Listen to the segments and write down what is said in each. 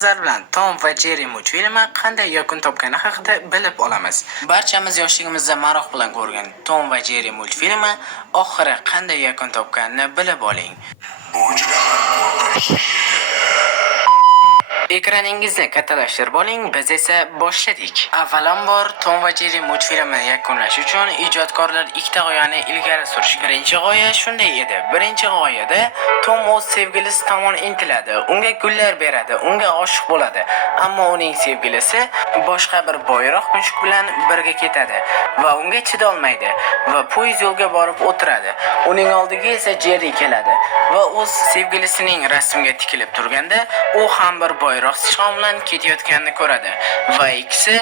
Sizlar bilan Tom va Jerri multfilmi qanday yakun topgani haqida bilib olamiz. Barchamiz yoshligimizda maroq bilan ko'rgan Tom va Jerri multfilmi oxiri qanday yakun topganini bilib oling. Bu juda ham qo'rqinchli. Ekraningizni kattalashtirib oling, biz esa boshladik. Avvalambor Tom va Jerri multfilmini yakunlash uchun ijodkorlar ikkita g'oyani ilgari surishgan. Birinchi g'oya shunday edi. Birinchi g'oyada Tom o'z sevgilisi tomon intiladi, unga gullar beradi, unga oshiq bo'ladi. Ammo uning sevgilisi boshqa bir boyroq mushuk bilan birga ketadi va unga chidolmaydi va poyezd yo'lga borib o'tiradi. Uning oldiga esa Jerri keladi va o'z sevgilisining rasmiga tikilib turganda, u ham bir boyroq sichqon bilan ketayotganini ko'radi va ikkisi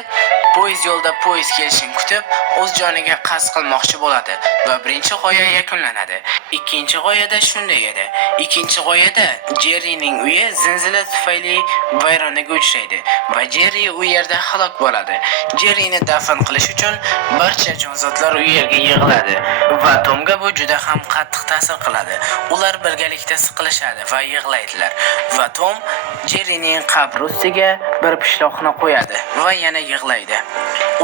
poyezd yo'lda poyezd kelishini kutib, o'z joniga qasd qilmoqchi bo'ladi va birinchi g'oya yakunlanadi. Ikkinchi g'oyada shunday edi. Ikkinchi g'oyada Jerrining uyi zilzila tufayli vayronaga uchraydi va Jerri u yerda halok bo'ladi. Jerrini dafn qilish uchun barcha jonzotlar u yerga yig'iladi va Tomga bu juda ham qattiq ta'sir qiladi. Ular birgalikda siqilishadi va yig'laydilar va Tom Jerrining qabri ustiga bir pishloqni qo'yadi va yana yig'laydi.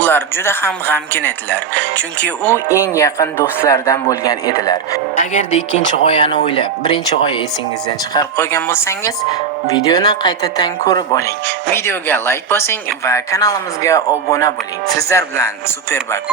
Ular juda ham g'amgin edilar, chunki u eng yaqin do'stlardan bo'lgan edilar. Agarda ikkinchi g'oyani o'ylab, birinchi g'oya esingizdan chiqarib qo'ygan bo'lsangiz, videoni qaytadan ko'rib oling. Videoga like bosing va kanalimizga obuna bo'ling. Sizlar bilan Superbug